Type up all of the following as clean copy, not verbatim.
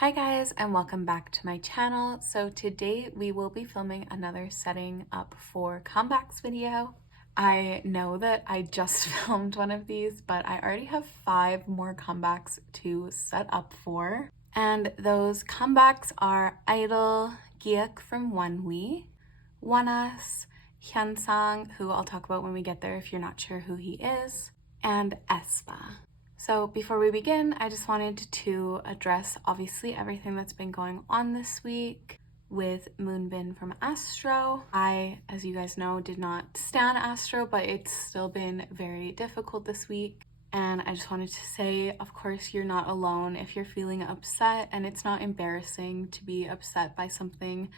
Hi guys, and welcome back to my channel. So today we will be filming another setting up for comebacks video. I know that I just filmed one of these, but I already have 5 more comebacks to set up for. And those comebacks are I-DLE, Giuk from ONEwe, ONEUS, Hyunsang, who I'll talk about when we get there if you're not sure who he is, and aespa. So before we begin, I just wanted to address obviously everything that's been going on this week with Moonbin from Astro. I, as you guys know, did not stan Astro, but it's still been very difficult this week. And I just wanted to say, of course, you're not alone if you're feeling upset, and it's not embarrassing to be upset by something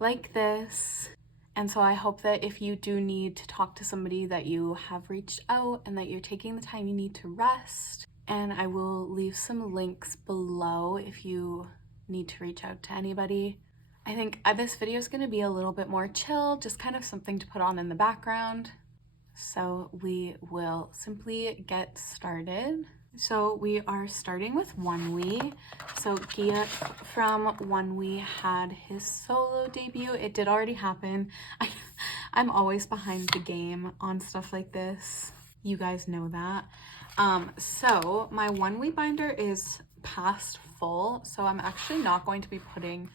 like this. And so I hope that if you do need to talk to somebody, that you have reached out and that you're taking the time you need to rest. And I will leave some links below if you need to reach out to anybody. I think this video is going to be a little bit more chill, just kind of something to put on in the background. So we will simply get started. So we are starting with ONEwe. So Giuk from ONEwe had his solo debut. It did already happen. I'm always behind the game on stuff like this. You guys know that. So my ONEwe binder is past full, so I'm actually not going to be putting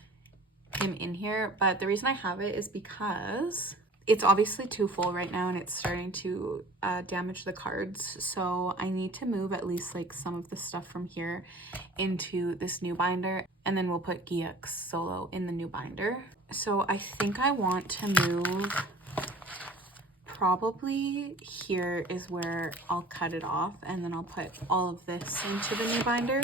him in here, but the reason I have it is because it's obviously too full right now and it's starting to damage the cards, so I need to move at least like some of the stuff from here into this new binder, and then we'll put Giuk's solo in the new binder. So I think I want to move probably here is where I'll cut it off, and then I'll put all of this into the new binder.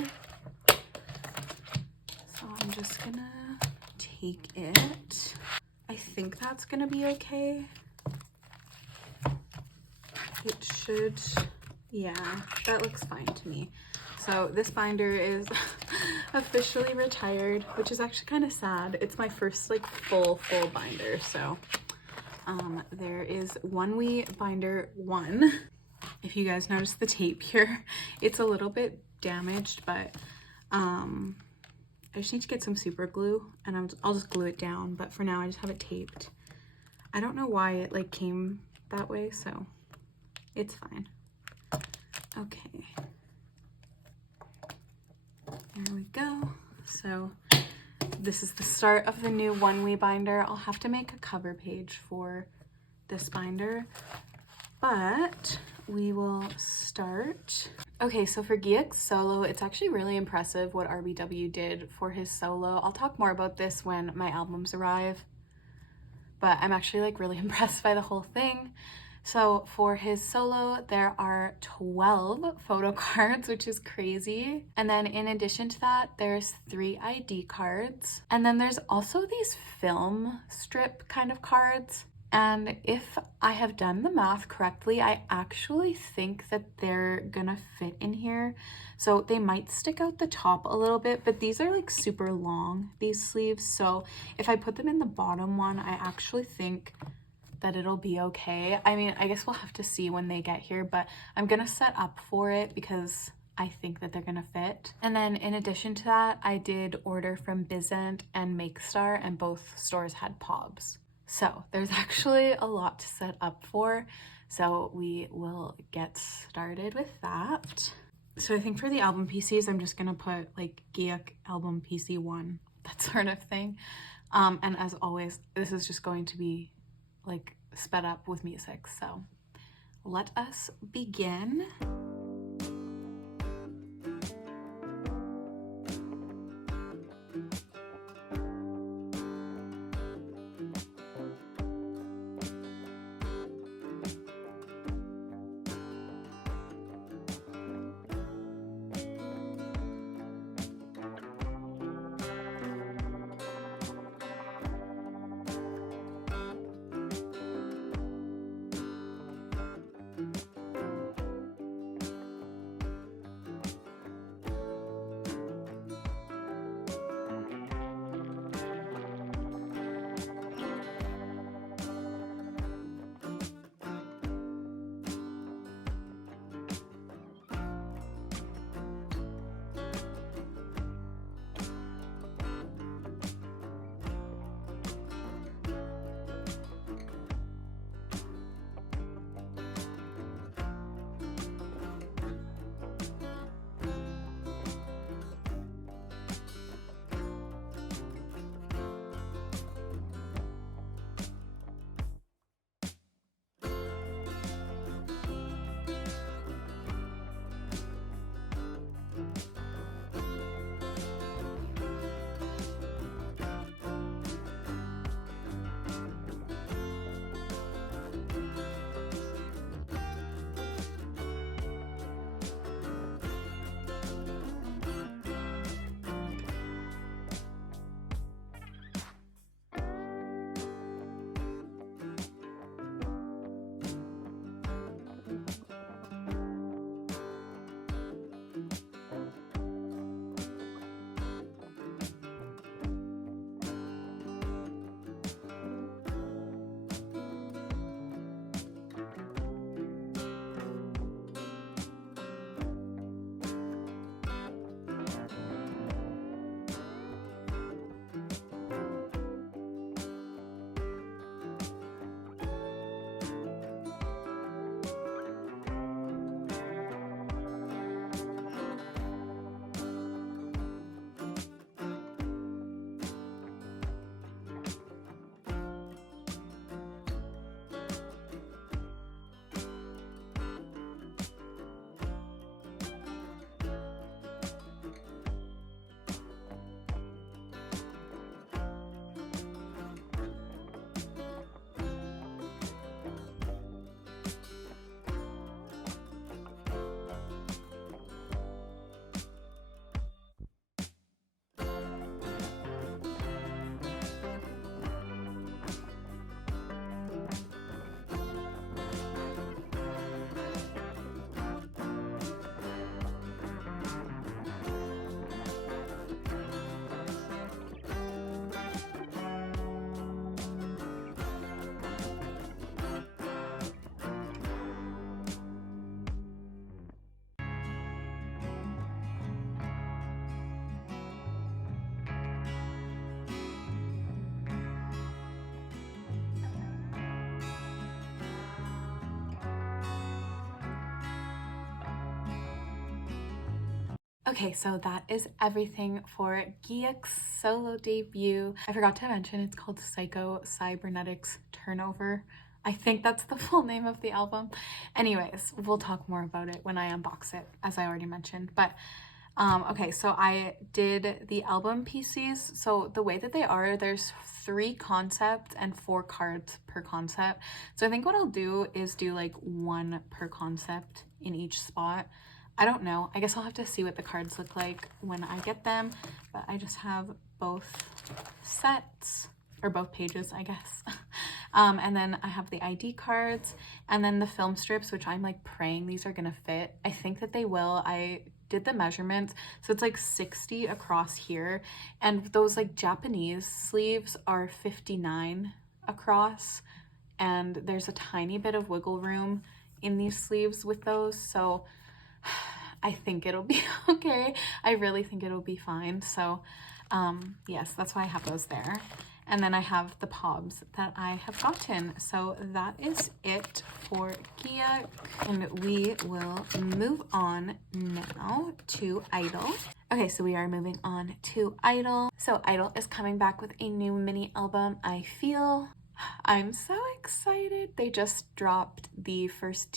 So I'm just gonna take it. I think that's gonna be okay. It should, yeah, that looks fine to me. So this binder is officially retired, which is actually kind of sad. It's my first like full binder, so there is ONEwe binder 1. If you guys notice the tape here, it's a little bit damaged, but I just need to get some super glue and I'll just glue it down, but for now I just have it taped. I don't know why it like came that way, so it's fine. Okay, there we go. So this is the start of the new ONEwe binder. I'll have to make a cover page for this binder, but we will start. Okay, so for Giuk's solo, it's actually really impressive what RBW did for his solo. I'll talk more about this when my albums arrive, but I'm actually like really impressed by the whole thing. So for his solo, there are 12 photo cards, which is crazy. And then in addition to that, there's 3 ID cards. And then there's also these film strip kind of cards. And if I have done the math correctly, I actually think that they're gonna fit in here. So they might stick out the top a little bit, but these are like super long, these sleeves. So if I put them in the bottom one, I actually think that it'll be okay. I mean, I guess we'll have to see when they get here, but I'm gonna set up for it because I think that they're gonna fit. And then in addition to that, I did order from Bizant and Makestar, and both stores had POBs. So there's actually a lot to set up for, so we will get started with that. So I think for the album PCs, I'm just gonna put like Giuk album PC 1, that sort of thing. And as always, this is just going to be like sped up with music, so let us begin. Okay, so that is everything for Giuk's solo debut. I forgot to mention it's called Cybernetics Turnover. I think that's the full name of the album. Anyways, we'll talk more about it when I unbox it, as I already mentioned. But okay, so I did the album PCs. So the way that they are, there's 3 concepts and 4 cards per concept. So I think what I'll do is do like 1 per concept in each spot. I don't know. I guess I'll have to see what the cards look like when I get them. But I just have both sets, or both pages, I guess. And then I have the ID cards and then the film strips, which I'm like praying these are gonna fit. I think that they will. I did the measurements, so it's like 60 across here, and those like Japanese sleeves are 59 across, and there's a tiny bit of wiggle room in these sleeves with those, so I think it'll be okay. I really think it'll be fine. So yes, that's why I have those there. And then I have the pobs that I have gotten. So that is it for Giuk. And we will move on now to I-DLE. Okay, so we are moving on to I-DLE. So I-DLE is coming back with a new mini album, I Feel. I'm so excited. They just dropped the first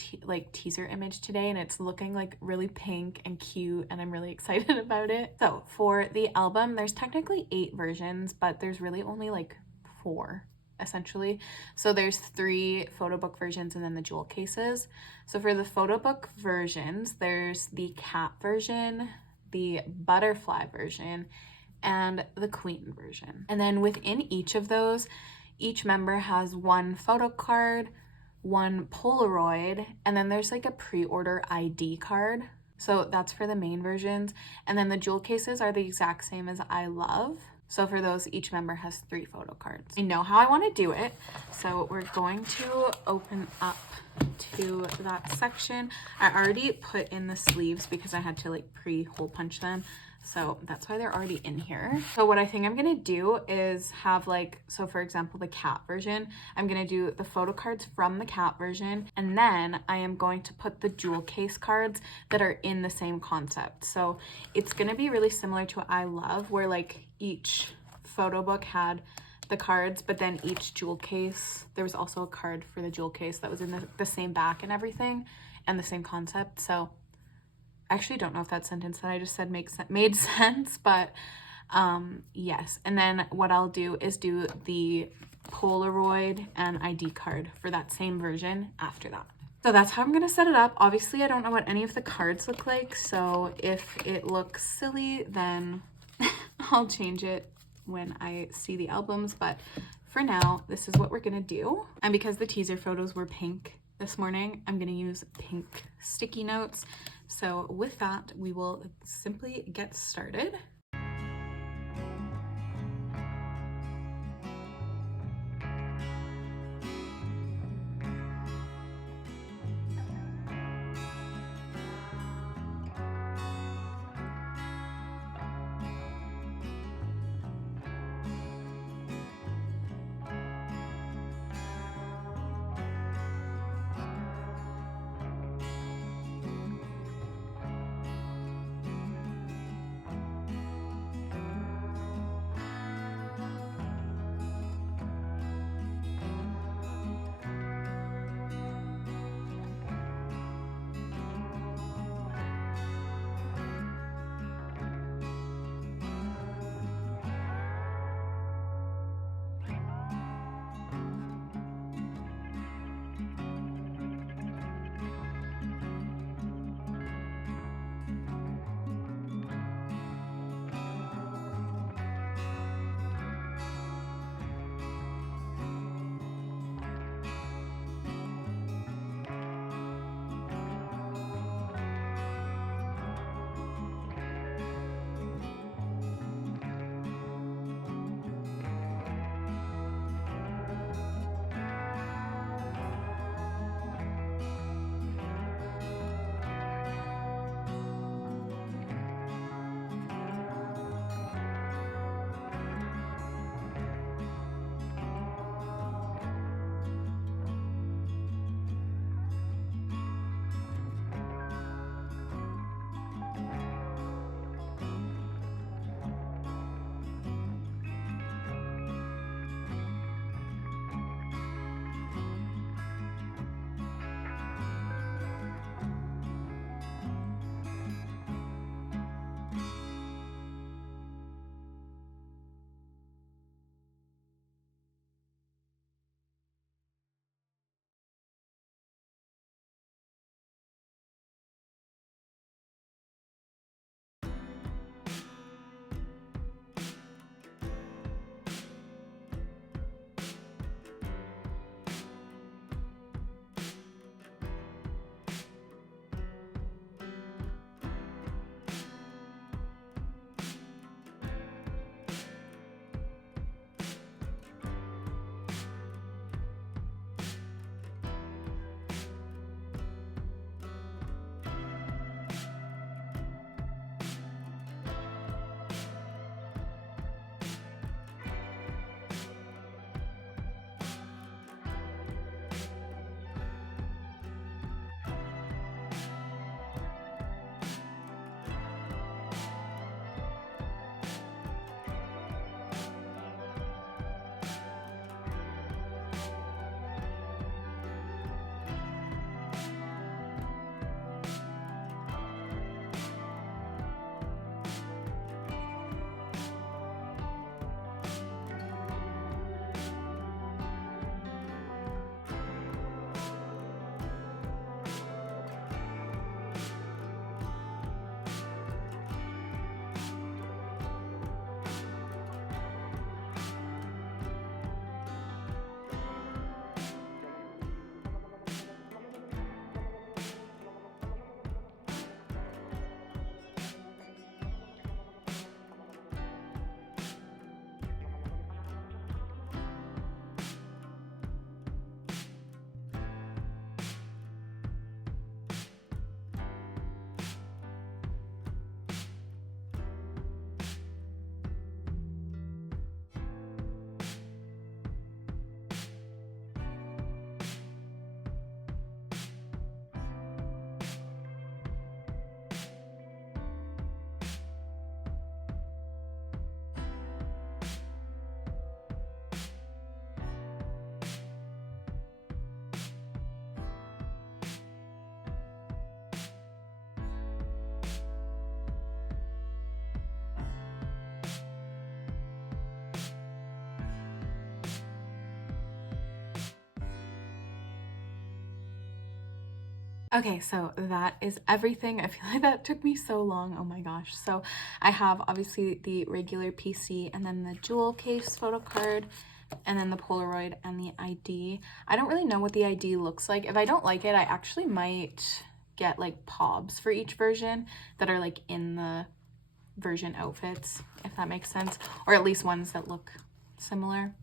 teaser image today, and it's looking like really pink and cute, and I'm really excited about it. So for the album, there's technically 8 versions, but there's really only like 4 essentially. So there's 3 photo book versions and then the jewel cases. So for the photo book versions, there's the cat version, the butterfly version, and the queen version. And then within each of those, each member has 1 photo card, 1 Polaroid, and then there's like a pre-order ID card. So that's for the main versions. And then the jewel cases are the exact same as I Love. So for those, each member has 3 photo cards. I know how I want to do it. So we're going to open up to that section. I already put in the sleeves because I had to like pre-hole punch them. So that's why they're already in here. So what I think I'm gonna do is have like, so for example, the cat version, I'm gonna do the photo cards from the cat version, and then I am going to put the jewel case cards that are in the same concept. So it's gonna be really similar to I Love, where like each photo book had the cards, but then each jewel case, there was also a card for the jewel case that was in the same back and everything, and the same concept. So I actually don't know if that sentence that I just said made sense, but yes. And then what I'll do is do the Polaroid and ID card for that same version after that. So that's how I'm gonna set it up. Obviously, I don't know what any of the cards look like, so if it looks silly, then I'll change it when I see the albums, but for now, this is what we're gonna do. And because the teaser photos were pink this morning, I'm gonna use pink sticky notes. So with that, we will simply get started. Okay, so that is everything. I feel like that took me so long. Oh my gosh. So I have obviously the regular PC and then the jewel case photo card and then the Polaroid and the ID. I don't really know what the ID looks like. If I don't like it, I actually might get like pobs for each version that are like in the version outfits, if that makes sense, or at least ones that look similar.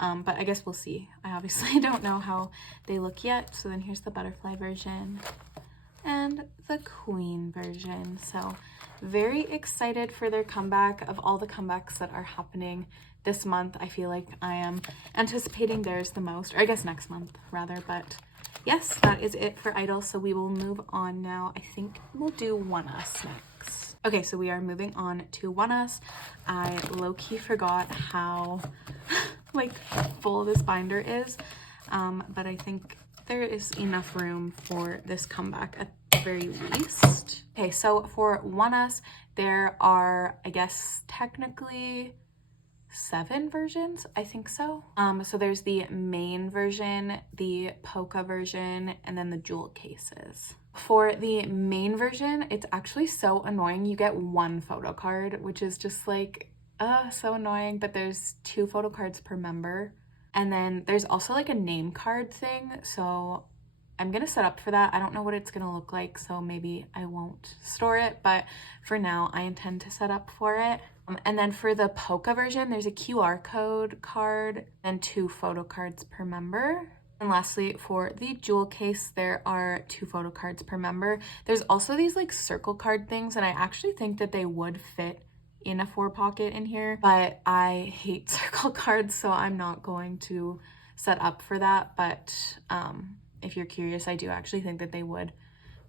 But I guess we'll see. I obviously don't know how they look yet. So then here's the butterfly version and the queen version. So very excited for their comeback. Of all the comebacks that are happening this month, I feel like I am anticipating theirs the most, or I guess next month rather. But yes, that is it for I-DLE. So we will move on now. I think we'll do ONEUS next. Okay, so we are moving on to ONEUS. I low-key forgot how like full this binder is, but I think there is enough room for this comeback at the very least. Okay, so for ONEUS, there are, I guess, technically 7 versions, I think so. So there's the main version, the polka version, and then the jewel cases. For the main version, it's actually so annoying. You get 1 photo card, which is just like, so annoying, but there's 2 photo cards per member. And then there's also like a name card thing, so I'm gonna set up for that. I don't know what it's gonna look like, so maybe I won't store it, but for now I intend to set up for it. And then for the polka version, there's a QR code card and 2 photo cards per member. And lastly, for the jewel case, there are 2 photo cards per member. There's also these like circle card things, and I actually think that they would fit in a 4 pocket in here, but I hate circle cards, so I'm not going to set up for that. But if you're curious, I do actually think that they would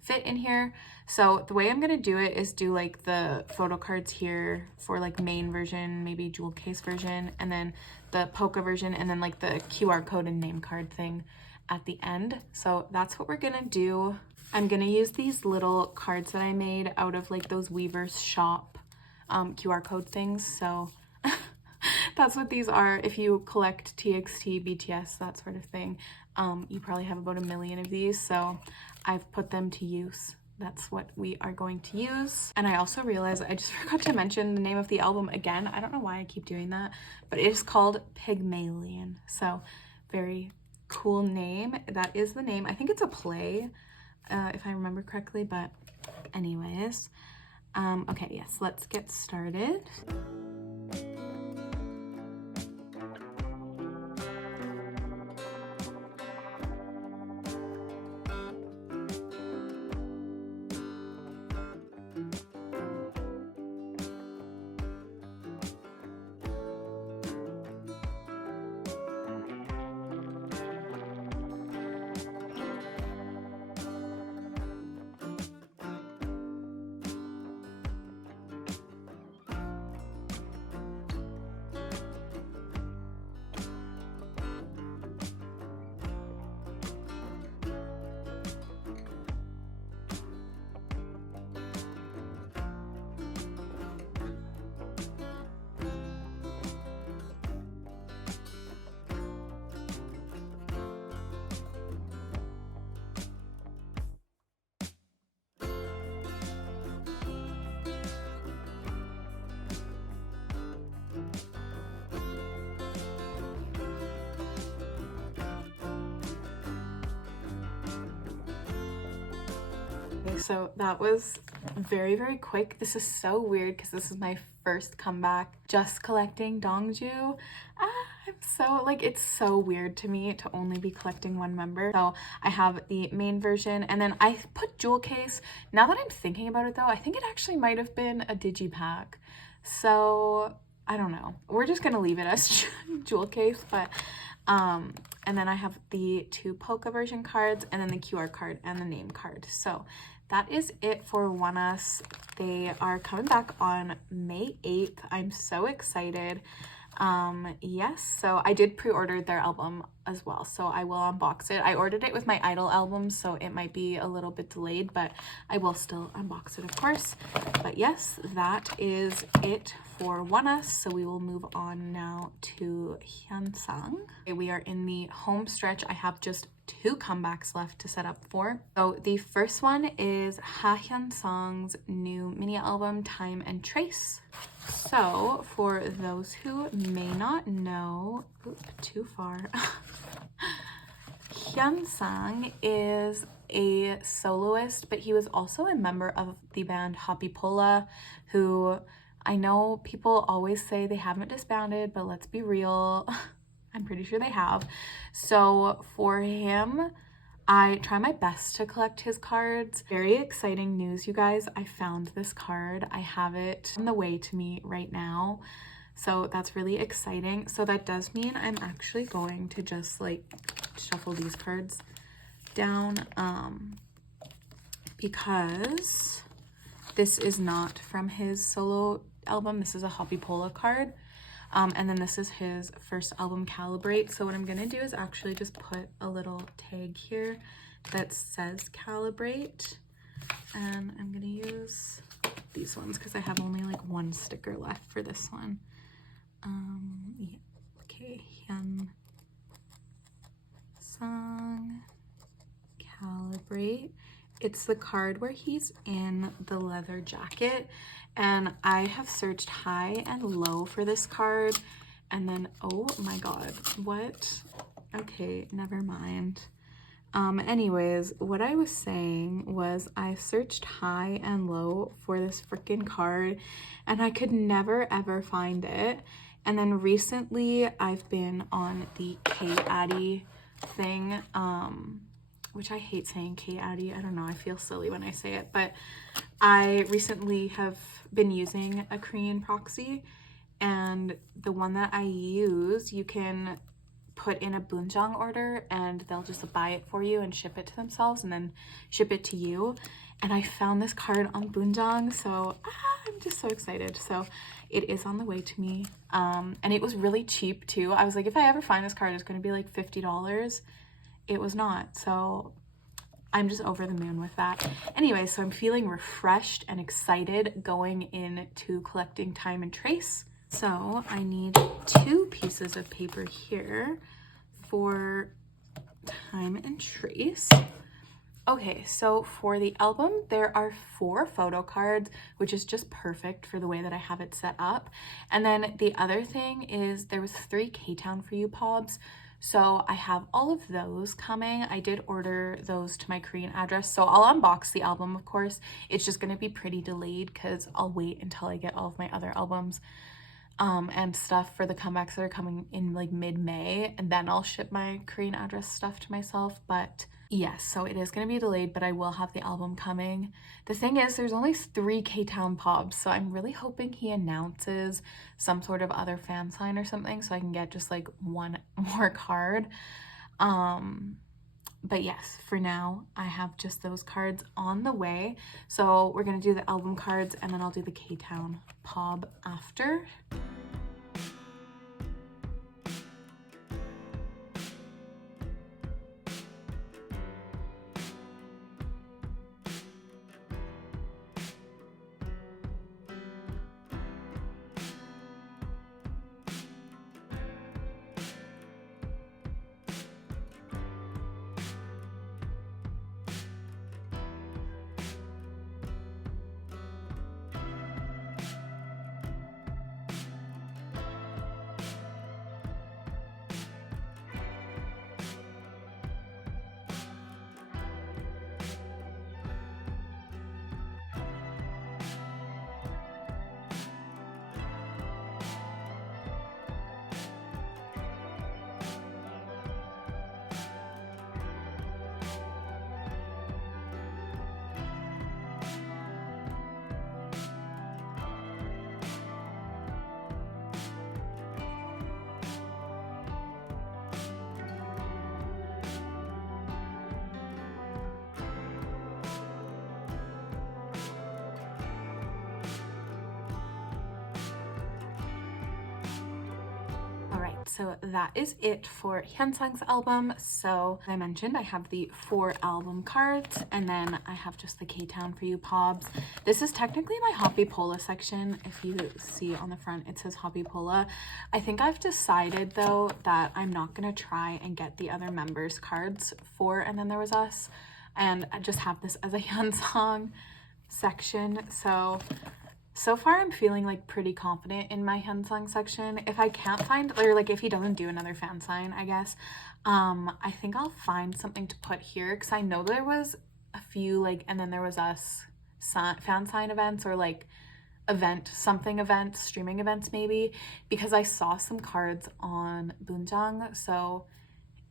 fit in here. So the way I'm gonna do it is do like the photo cards here for like main version, maybe jewel case version, and then the polka version, and then like the QR code and name card thing at the end. So that's what we're gonna do. I'm gonna use these little cards that I made out of like those Weaver's Shop QR code things. So that's what these are. If you collect TXT, BTS, that sort of thing, you probably have about 1 million of these. So I've put them to use. That's what we are going to use. And I also realized I just forgot to mention the name of the album again. I don't know why I keep doing that, but it is called Pygmalion. So very cool name. That is the name. I think it's a play, if I remember correctly, but anyways. Okay, yes, let's get started. Okay, so that was very, very quick. This is so weird because this is my first comeback just collecting Dongju. I'm so, like, it's so weird to me to only be collecting 1 member. So I have the main version, and then I put jewel case. Now that I'm thinking about it though, I think it actually might have been a digipack. So I don't know. We're just gonna leave it as jewel case, but and then I have the 2 polka version cards and then the QR card and the name card. So that is it for ONEUS. They are coming back on May 8th. I'm so excited. Yes, so I did pre-order their album as well, so I will unbox it. I ordered it with my I-DLE album, so it might be a little bit delayed, but I will still unbox it, of course. But yes, that is it for ONEUS, so we will move on now to Hyunsang. Okay, we are in the home stretch. I have just 2 comebacks left to set up for. So the first one is Hyunsang's new mini album, Time and Trace. So for those who may not know, too far, Hyunsang is a soloist, but he was also a member of the band Hoppypola, who I know people always say they haven't disbanded, but let's be real, I'm pretty sure they have. So for him, I try my best to collect his cards. Very exciting news, you guys. I found this card. I have it on the way to me right now. So that's really exciting. So that does mean I'm actually going to just like shuffle these cards down because this is not from his solo album. This is a Hoppypola card. And then this is his first album, Calibrate. So what I'm gonna do is actually just put a little tag here that says Calibrate. And I'm gonna use these ones because I have only like 1 sticker left for this one. Yeah. Okay, Hyunsang, Calibrate. It's the card where he's in the leather jacket, and I have searched high and low for this card, and then oh my god, what? Okay, never mind. Anyways, what I was saying was I searched high and low for this freaking card and I could never ever find it. And then recently I've been on the kcollect thing, which I hate saying kcollect. I don't know, I feel silly when I say it, but I recently have been using a Korean proxy, and the one that I use, you can put in a bunjang order and they'll just buy it for you and ship it to themselves and then ship it to you. And I found this card on bunjang, so I'm just so excited. So it is on the way to me, and it was really cheap too. I was like, if I ever find this card, it's going to be like $50. It was not, so I'm just over the moon with that. Anyway, so I'm feeling refreshed and excited going into collecting Time and Trace. So I need 2 pieces of paper here for Time and Trace. Okay, so for the album, there are 4 photo cards, which is just perfect for the way that I have it set up. And then the other thing is there was 3 K-Town For You pobs. So I have all of those coming. I did order those to my Korean address. So I'll unbox the album, of course. It's just going to be pretty delayed because I'll wait until I get all of my other albums and stuff for the comebacks that are coming in like mid-May. And then I'll ship my Korean address stuff to myself. But yes, so it is going to be delayed, but I will have the album coming. The thing is, there's only 3 K-Town pobs, so I'm really hoping he announces some sort of other fan sign or something so I can get just like 1 more card. But yes, for now, I have just those cards on the way. So we're going to do the album cards and then I'll do the K-Town pob after. so that is it for Hyunsang's album. So as I mentioned, I have the 4 album cards, and then I have just the K-Town for you pobs. This is technically my Hoppy Pola section. If you see on the front, it says Hoppy Pola. I think I've decided though that I'm not gonna try and get the other members' cards for And Then There Was Us, and I just have this as a Hyunsang section. So far I'm feeling like pretty confident in my Hyunsang section. If I can't find, or like if he doesn't do another fan sign, I guess, I think I'll find something to put here, because I know there was a few like And Then There Was Us fan sign events, or like events, streaming events maybe, because I saw some cards on Bunjang. So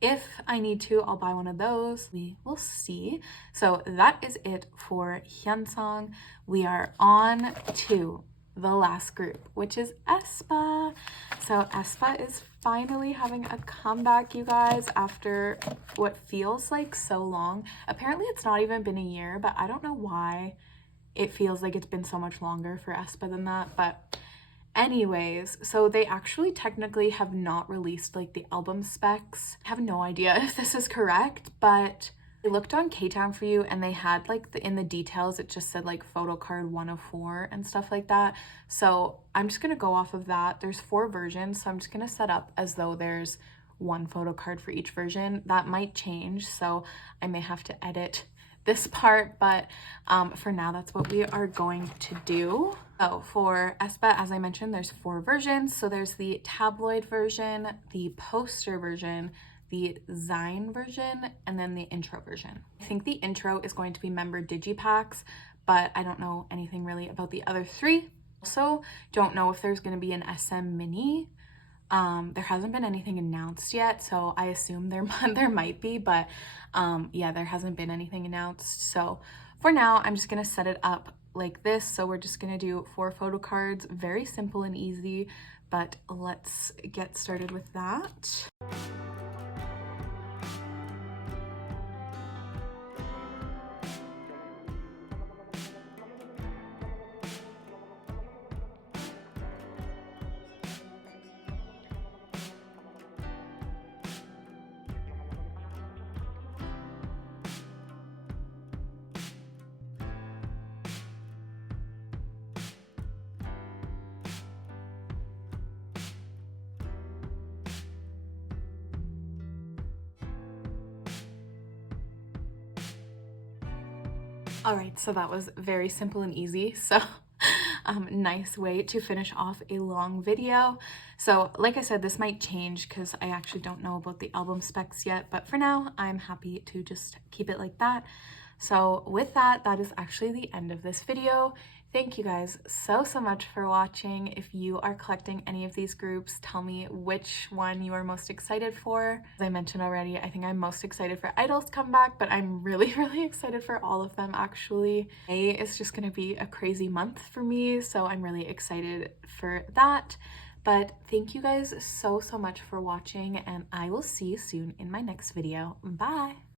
if I need to, I'll buy one of those. We will see. So that is it for Hyunsang. We are on to the last group, which is aespa. So aespa is finally having a comeback, you guys, after what feels like so long. Apparently it's not even been a year, but I don't know why it feels like it's been so much longer for aespa than that. But anyways, so they actually technically have not released like the album specs. I have no idea if this is correct, but I looked on K-Town for you and they had like in the details, it just said like photocard 104 and stuff like that. So I'm just gonna go off of that. There's 4 versions, so I'm just gonna set up as though there's 1 photocard for each version. That might change, so I may have to edit this part, but for now that's what we are going to do. So for aespa, as I mentioned, there's 4 versions. So there's the tabloid version, the poster version, the Zine version, and then the intro version. I think the intro is going to be member digipacks, but I don't know anything really about the other 3. Also, don't know if there's going to be an SM mini. There hasn't been anything announced yet, so I assume there might be, but yeah, there hasn't been anything announced. So for now, I'm just gonna set it up like this. So we're just gonna do 4 photo cards, very simple and easy, but let's get started with that. All right, so that was very simple and easy. So nice way to finish off a long video. So like I said, this might change because I actually don't know about the album specs yet, but for now I'm happy to just keep it like that. So with that, that is actually the end of this video. Thank you guys so much for watching. If you are collecting any of these groups, tell me which one you are most excited for. As I mentioned already, I think I'm most excited for I-DLE's comeback, but I'm really excited for all of them actually. May is just gonna be a crazy month for me, so I'm really excited for that. But thank you guys so much for watching, and I will see you soon in my next video. Bye!